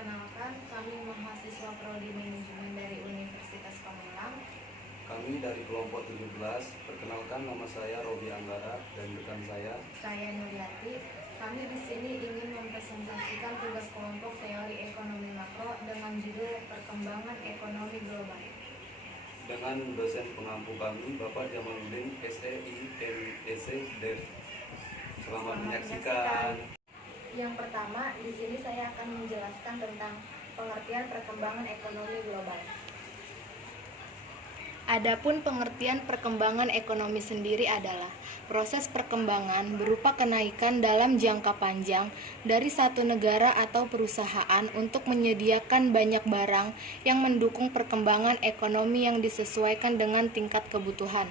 Perkenalkan, kami mahasiswa Prodi Manajemen dari Universitas Pamulang. Kami dari kelompok 17. Perkenalkan, nama saya Robi Anggara dan rekan Saya Nuryati. Kami di sini ingin mempresentasikan tugas kelompok teori ekonomi makro dengan judul Perkembangan Ekonomi Global. dengan dosen pengampu kami, Bapak Jamaluddin SEI MEC Dev. Selamat menyaksikan. Yang pertama, di sini saya akan menjelaskan tentang pengertian perkembangan ekonomi global. Adapun pengertian perkembangan ekonomi sendiri adalah proses perkembangan berupa kenaikan dalam jangka panjang dari satu negara atau perusahaan untuk menyediakan banyak barang yang mendukung perkembangan ekonomi yang disesuaikan dengan tingkat kebutuhan.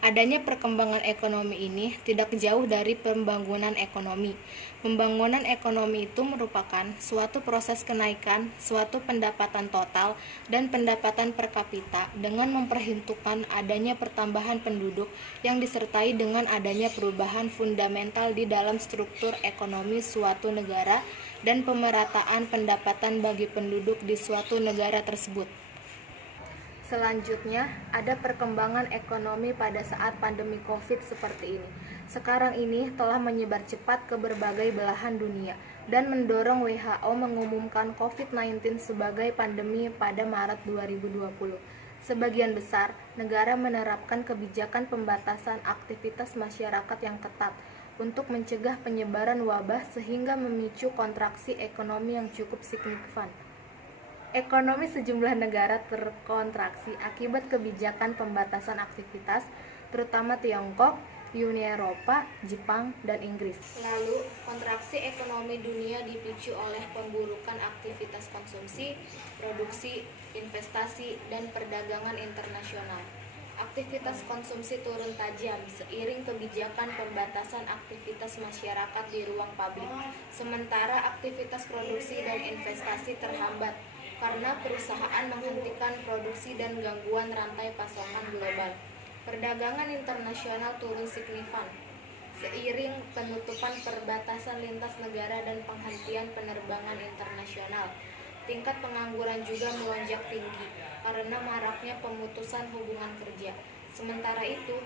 Adanya perkembangan ekonomi ini tidak jauh dari pembangunan ekonomi. Pembangunan ekonomi itu merupakan suatu proses kenaikan suatu pendapatan total dan pendapatan per kapita dengan memperhitungkan adanya pertambahan penduduk yang disertai dengan adanya perubahan fundamental di dalam struktur ekonomi suatu negara dan pemerataan pendapatan bagi penduduk di suatu negara tersebut. Selanjutnya, ada perkembangan ekonomi pada saat pandemi COVID seperti ini. Sekarang ini telah menyebar cepat ke berbagai belahan dunia dan mendorong WHO mengumumkan COVID-19 sebagai pandemi pada Maret 2020. Sebagian besar negara menerapkan kebijakan pembatasan aktivitas masyarakat yang ketat untuk mencegah penyebaran wabah sehingga memicu kontraksi ekonomi yang cukup signifikan. Ekonomi sejumlah negara terkontraksi akibat kebijakan pembatasan aktivitas, terutama Tiongkok, Uni Eropa, Jepang, dan Inggris. Lalu, kontraksi ekonomi dunia dipicu oleh pemburukan aktivitas konsumsi, produksi, investasi, dan perdagangan internasional. Aktivitas konsumsi turun tajam seiring kebijakan pembatasan aktivitas masyarakat di ruang publik, sementara aktivitas produksi dan investasi terhambat karena perusahaan menghentikan produksi dan gangguan rantai pasokan global. Perdagangan internasional turun signifikan seiring penutupan perbatasan lintas negara dan penghentian penerbangan internasional. Tingkat pengangguran juga melonjak tinggi karena maraknya pemutusan hubungan kerja. Sementara itu,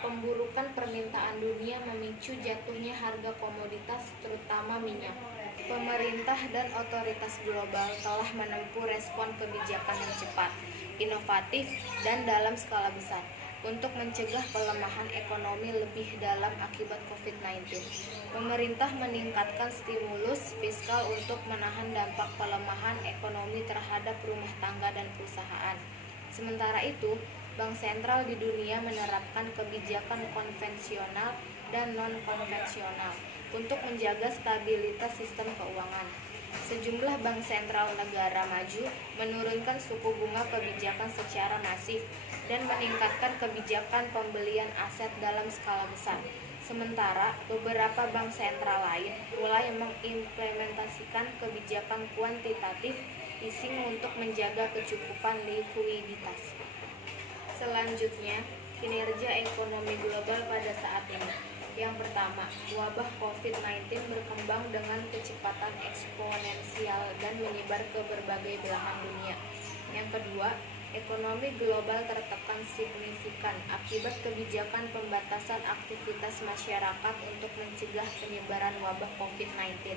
pemburukan permintaan dunia memicu jatuhnya harga komoditas terutama minyak. Pemerintah dan otoritas global telah menempuh respon kebijakan yang cepat, inovatif, dan dalam skala besar untuk mencegah pelemahan ekonomi lebih dalam akibat COVID-19. Pemerintah meningkatkan stimulus fiskal untuk menahan dampak pelemahan ekonomi terhadap rumah tangga dan perusahaan. Sementara itu, bank sentral di dunia menerapkan kebijakan konvensional dan non-konvensional untuk menjaga stabilitas sistem keuangan. Sejumlah bank sentral negara maju menurunkan suku bunga kebijakan secara masif dan meningkatkan kebijakan pembelian aset dalam skala besar. Sementara beberapa bank sentral lain mulai mengimplementasikan kebijakan kuantitatif easing untuk menjaga kecukupan likuiditas. Selanjutnya, kinerja ekonomi global pada saat ini. Yang pertama, wabah COVID-19 berkembang dengan kecepatan eksponensial dan menyebar ke berbagai belahan dunia. Yang kedua, ekonomi global tertekan signifikan akibat kebijakan pembatasan aktivitas masyarakat untuk mencegah penyebaran wabah COVID-19.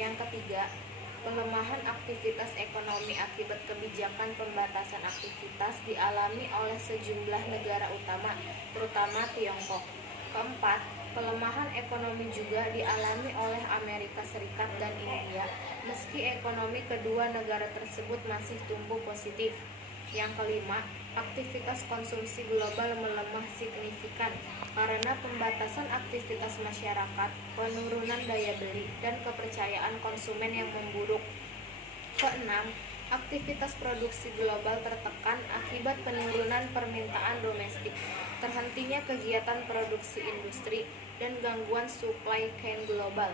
Yang ketiga, pelemahan aktivitas ekonomi akibat kebijakan pembatasan aktivitas dialami oleh sejumlah negara utama, terutama Tiongkok. Keempat, pelemahan ekonomi juga dialami oleh Amerika Serikat dan India, meski ekonomi kedua negara tersebut masih tumbuh positif. Yang kelima, aktivitas konsumsi global melemah signifikan karena pembatasan aktivitas masyarakat, penurunan daya beli, dan kepercayaan konsumen yang memburuk. Keenam, aktivitas produksi global tertekan akibat penurunan permintaan domestik, terhentinya kegiatan produksi industri, dan gangguan supply chain global.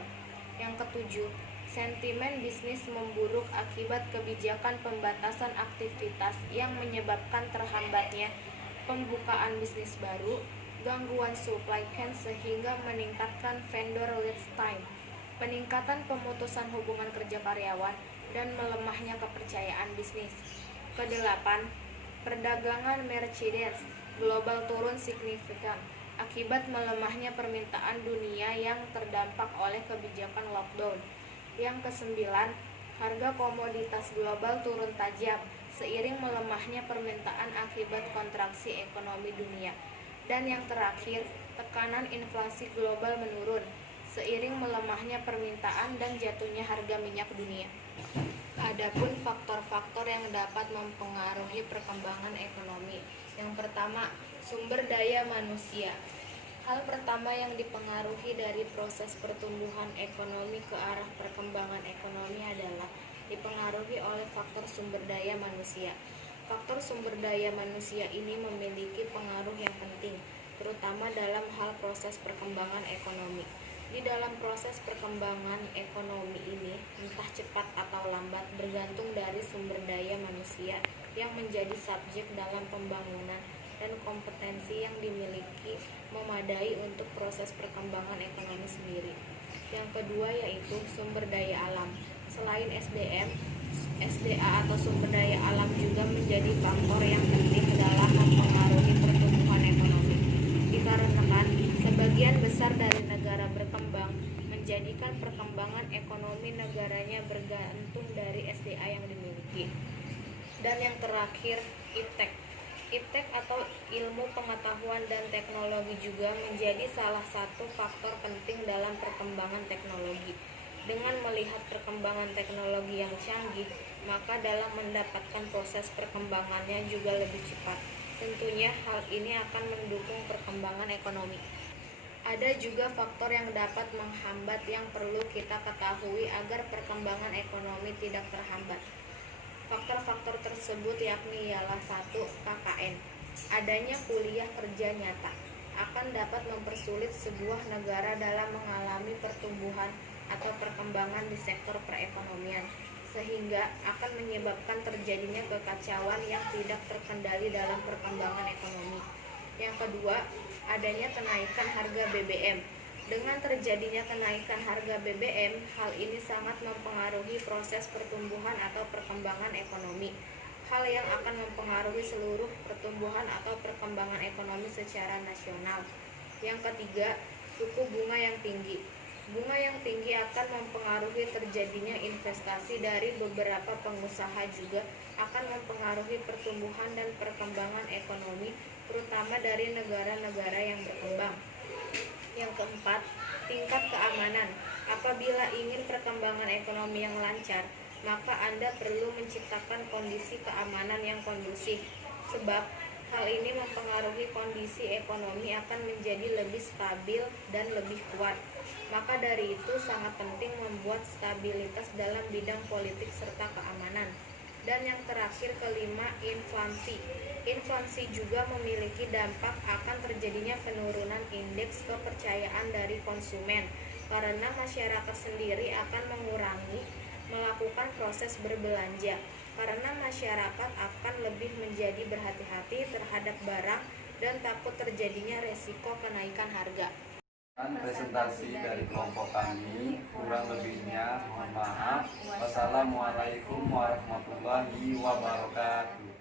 Yang ketujuh, sentimen bisnis memburuk akibat kebijakan pembatasan aktivitas yang menyebabkan terhambatnya pembukaan bisnis baru, gangguan supply chain sehingga meningkatkan vendor lead time, peningkatan pemutusan hubungan kerja karyawan, dan melemahnya kepercayaan bisnis. Kedelapan, perdagangan Mercedes global turun signifikan akibat melemahnya permintaan dunia yang terdampak oleh kebijakan lockdown. Yang kesembilan, harga komoditas global turun tajam seiring melemahnya permintaan akibat kontraksi ekonomi dunia. Dan yang terakhir, tekanan inflasi global menurun seiring melemahnya permintaan dan jatuhnya harga minyak dunia. Adapun faktor-faktor yang dapat mempengaruhi perkembangan ekonomi. Yang pertama, sumber daya manusia. Hal pertama yang dipengaruhi dari proses pertumbuhan ekonomi ke arah perkembangan ekonomi adalah dipengaruhi oleh faktor sumber daya manusia. Faktor sumber daya manusia ini memiliki pengaruh yang penting, terutama dalam hal proses perkembangan ekonomi. Di dalam proses perkembangan ekonomi ini, entah cepat atau lambat bergantung dari sumber daya manusia yang menjadi subjek dalam pembangunan dan kompetensi yang dimiliki memadai untuk proses perkembangan ekonomi sendiri. Yang kedua yaitu sumber daya alam. Selain SDM, SDA atau sumber daya alam juga menjadi faktor yang penting dalam mempengaruhi pertumbuhan ekonomi. Dikarenakan sebagian besar dari negara berkembang menjadikan perkembangan ekonomi negaranya bergantung dari SDA yang dimiliki. Dan yang terakhir, iptek. Iptek atau ilmu pengetahuan dan teknologi juga menjadi salah satu faktor penting dalam perkembangan teknologi. Dengan melihat perkembangan teknologi yang canggih, maka dalam mendapatkan proses perkembangannya juga lebih cepat. Tentunya hal ini akan mendukung perkembangan ekonomi. Ada juga faktor yang dapat menghambat yang perlu kita ketahui agar perkembangan ekonomi tidak terhambat. Faktor-faktor tersebut yakni ialah 1. KKN. Adanya kuliah kerja nyata akan dapat mempersulit sebuah negara dalam mengalami pertumbuhan atau perkembangan di sektor perekonomian, sehingga akan menyebabkan terjadinya kekacauan yang tidak terkendali dalam perkembangan ekonomi. Yang kedua, adanya kenaikan harga BBM. Dengan terjadinya kenaikan harga BBM, hal ini sangat mempengaruhi proses pertumbuhan atau perkembangan ekonomi. Hal yang akan mempengaruhi seluruh pertumbuhan atau perkembangan ekonomi secara nasional. Yang ketiga, suku bunga yang tinggi. Bunga yang tinggi akan mempengaruhi terjadinya investasi dari beberapa pengusaha, juga akan mempengaruhi pertumbuhan dan perkembangan ekonomi, terutama dari negara-negara yang berkembang. Yang keempat, tingkat keamanan. Apabila ingin perkembangan ekonomi yang lancar, maka Anda perlu menciptakan kondisi keamanan yang kondusif, sebab hal ini mempengaruhi kondisi ekonomi akan menjadi lebih stabil dan lebih kuat. Maka dari itu sangat penting membuat stabilitas dalam bidang politik serta keamanan. Dan yang terakhir, kelima, inflasi. Inflasi juga memiliki dampak akan terjadinya penurunan indeks kepercayaan dari konsumen, karena masyarakat sendiri akan mengurangi melakukan proses berbelanja, karena masyarakat akan lebih menjadi berhati-hati terhadap barang dan takut terjadinya resiko kenaikan harga. Presentasi dari kelompok kami, kurang lebihnya mohon maaf. Wassalamualaikum warahmatullahi wabarakatuh.